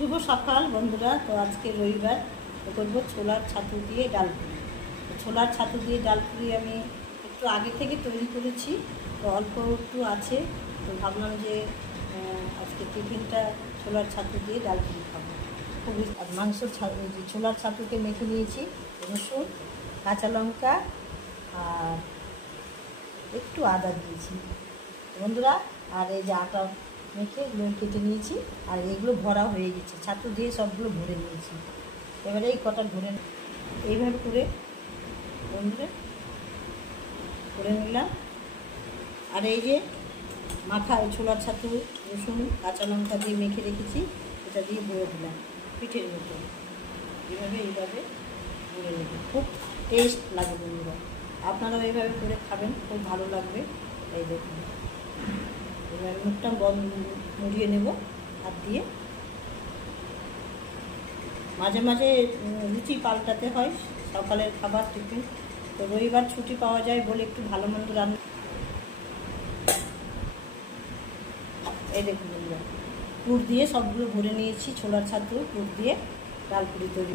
শুভ সকাল বন্ধুরা। তো আজকে রবিবার, তো করবো ছোলার ছাতু দিয়ে ডাল পুরি। ছোলার ছাতু দিয়ে ডাল পুরি আমি একটু আগে থেকে তৈরি করেছি, তো অল্প একটু আছে, তো ভাবলাম যে আজকে টিফিনটা ছোলার ছাতু দিয়ে ডাল পুরি খাবো। খুবই ছোলার ছাতুকে মেখে নিয়েছি, রসুন, কাঁচা লঙ্কা আর একটু আদা দিয়েছি বন্ধুরা। আর এই যে আটা মেখে এগুলো কেটে নিয়েছি, আর এগুলো ভরা হয়ে গেছে, ছাতু দিয়ে সবগুলো ভরে নিয়েছি। এবারে এই কটা ভরে এইভাবে করে বন্ধুরা করে নিলাম। আর এই যে মাখা ছোলার ছাতু রসুন কাঁচা লঙ্কা দিয়ে মেখে রেখেছি, এটা দিয়ে ভরে দিলাম পিঠের মতো। এইভাবে ভরে নেব, খুব টেস্ট লাগে বন্ধুরা। আপনারাও এইভাবে করে খাবেন, খুব ভালো লাগবে। এই দেখুন, এবার মুখটা মুড়িয়ে নেব হাত দিয়ে। মাঝে মাঝে রুচি পাল্টাতে হয়, সকালের খাবার টিফিন। তো রবিবার ছুটি পাওয়া যায় বলে একটু ভালো মন্দ রান্না। এই দেখুন বন্ধুরা, পুর দিয়ে সবগুলো ভরে নিয়েছি, ছোলার ছাতু পুর দিয়ে ডাল পুরি তৈরি।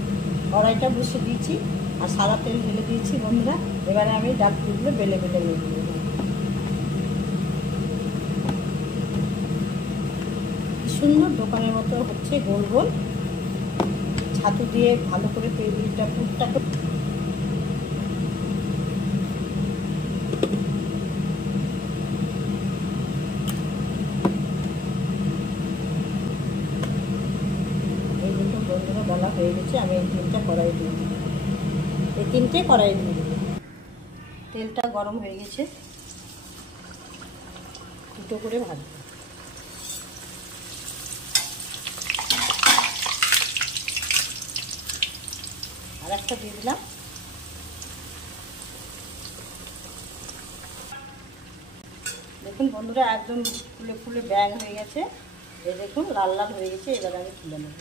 কড়াইটা বসে দিয়েছি আর সাদা তেল ঢেলে দিয়েছি বন্ধুরা। এবারে আমি ডাল পুরিগুলো বেলে বেলে নিয়ে নেব। সুন্দর দোকানের মতো হচ্ছে, গোল গোল ছাতু দিয়ে ভালো করে তৈরিটা পুরটা। এইগুলো বন্ধুরা বলা হয়ে গেছে, আমি এই তিনটে কড়াই দিয়ে দিই, এই তিনটে কড়াই দিয়ে দিই। তেলটা গরম হয়ে গেছে, দুটো করে ভাজবো। আর একটা দিয়ে দিলাম। দেখুন বন্ধুরা, একদম ফুলে ফুলে ব্যাগ হয়ে গেছে। এই দেখুন লাল লাল হয়ে গেছে, এবার আমি তুলে নেব।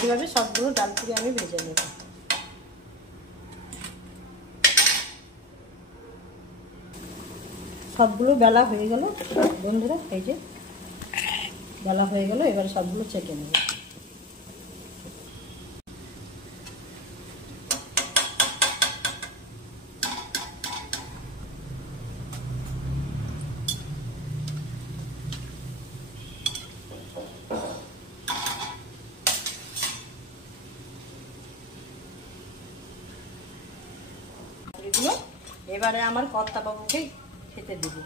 এইভাবে সবগুলো ডাল পুরি আমি ভেজে নেব। সবগুলো বেলা হয়ে গেল বন্ধুরা, এই যে বেলা হয়ে গেল, এবার সবগুলো ছেঁকে নেব। এবারে আমার কর্তা বাবুকে খেতে দেব।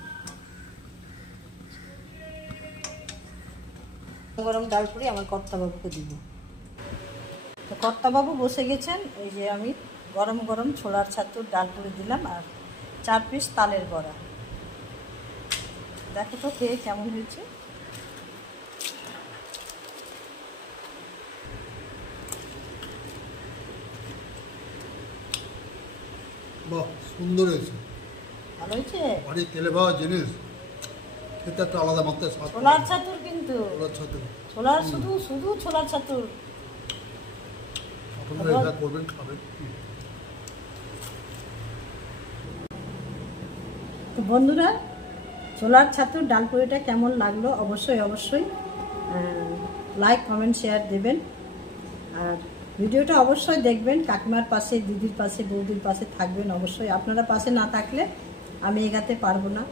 গরম ডাল পুরি আমার কর্তা বাবুকে দিব। তো কর্তা বাবু বসে গেছেন। এই যে আমি গরম গরম ছোলার ছাতুর ডাল পুরি দিলাম আর 4 পিস তালের বড়া। দেখো তো খেয়ে কেমন হয়েছে। বাহ, সুন্দর হয়েছে, ভালো হয়েছে। অনেক তেলে ভাবা জিনিস, খেতে একটা আলাদা মাত্রায় স্বাদ। ছোলার ছাতুর কিন্তু ছোলার ছাতু, ছোলার শুধু ছোলার ছাতুর। আপনারা এটা করবেন, খাবেন। তো বন্ধুরা, ছোলার ছাতুর ডাল পুরিটা কেমন লাগলো অবশ্যই লাইক কমেন্ট শেয়ার দেবেন। আর ভিডিওটা অবশ্যই দেখবেন, কাকিমার পাশে, দিদির পাশে, বৌদির পাশে থাকবেন অবশ্যই। আপনারা পাশে না থাকলে আমি এগাতে পারবো না।